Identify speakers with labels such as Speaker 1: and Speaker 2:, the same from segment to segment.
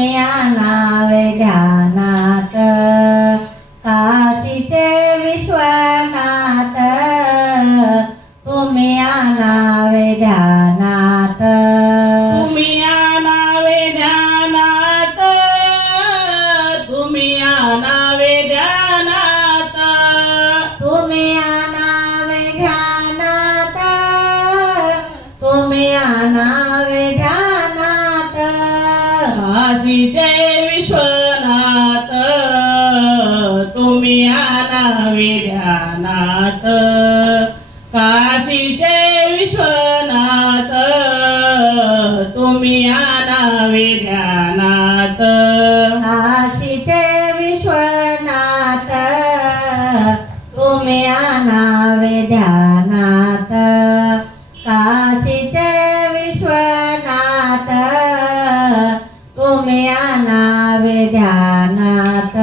Speaker 1: स्वामी आणावे ध्यानात। काशीचे विश्वनाथ।
Speaker 2: तुम्ही आणावे ध्यानात। तुम्ही आणावे
Speaker 1: काशीचे विश्वनाथ. तुम्ही आणावे ध्यानात काशीचे विश्वनाथ. तुम्ही आणावे ध्यानात
Speaker 2: काशीचे विश्वनाथ. तुम्ही आणावे ध्यानात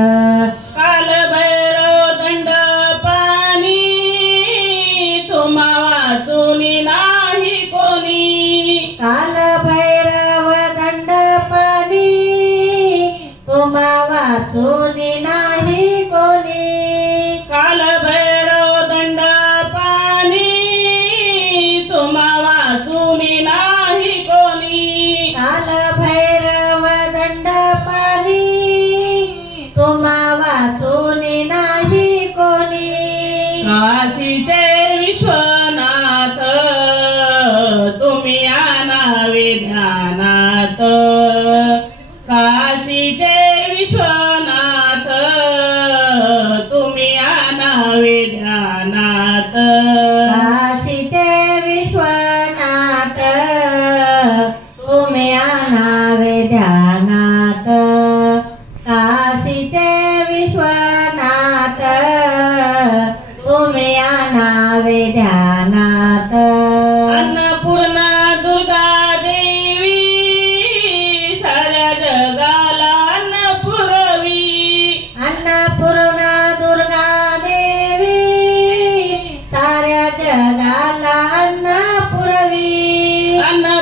Speaker 1: वाचून नाही कोणी.
Speaker 2: काल भैरव
Speaker 1: दंड पाणी तुम्हा वाचून नाही कोणी.
Speaker 2: काल भैरव दंडपणी तुम्हा वाचून नाही कोणी.
Speaker 1: काशीचे नाथ तुम्ही आणावे
Speaker 2: द्या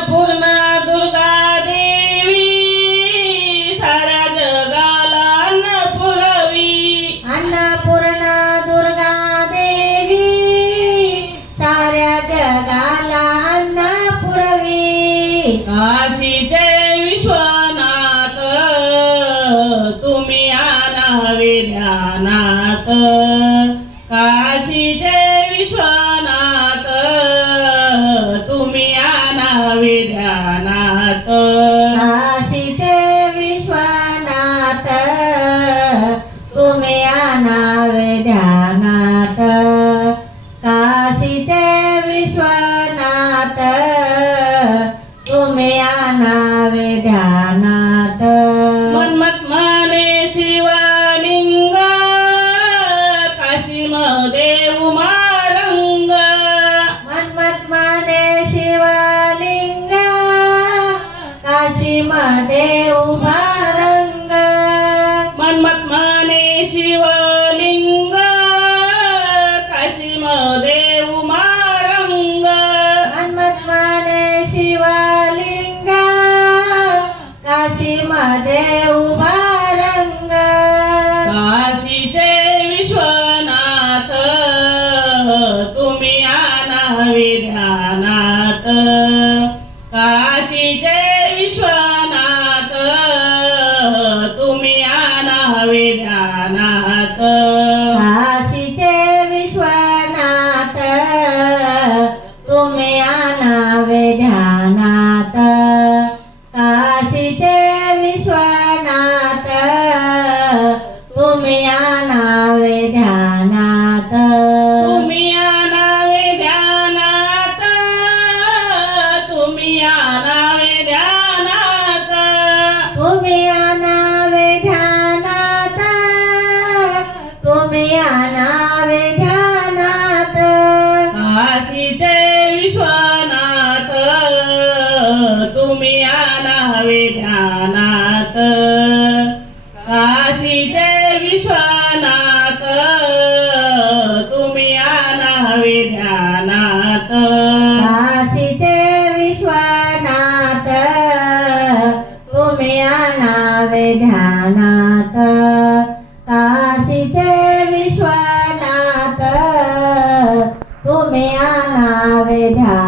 Speaker 1: अन्नपूर्णा दुर्गा देवी साऱ्या जगाला अन्न पुरवी
Speaker 2: अन्नपूर्णा दुर्गा देवी साऱ्या जगाला अन्न पुरवी
Speaker 1: काशीचे विश्वनाथ तुम्ही आणावे ध्यानात. काशीचे विश्वनाथ विश्वनाथ।
Speaker 2: काशीचे विश्वनाथ तुम्ही आणावे ध्यानात। काशीचे विश्वनाथ तुम्ही आणावे ध्यानात। काशीमध्ये उभा रंग.
Speaker 1: मन्मथ माने शिवलिंग. काशी देव मारंग
Speaker 2: मन्मथ माने शिवलिंग. काशीमध्ये उभा
Speaker 1: आणावे तुम्ही आणावे ध्यानात
Speaker 2: काशीचे विश्वनाथ तुम्ही आणावे ध्यानात काशीचे विश्वनाथ तुम्ही आणावे ध्यानात
Speaker 1: काशीचे विश्वनाथ तुम्ही आणावे
Speaker 2: ध्यान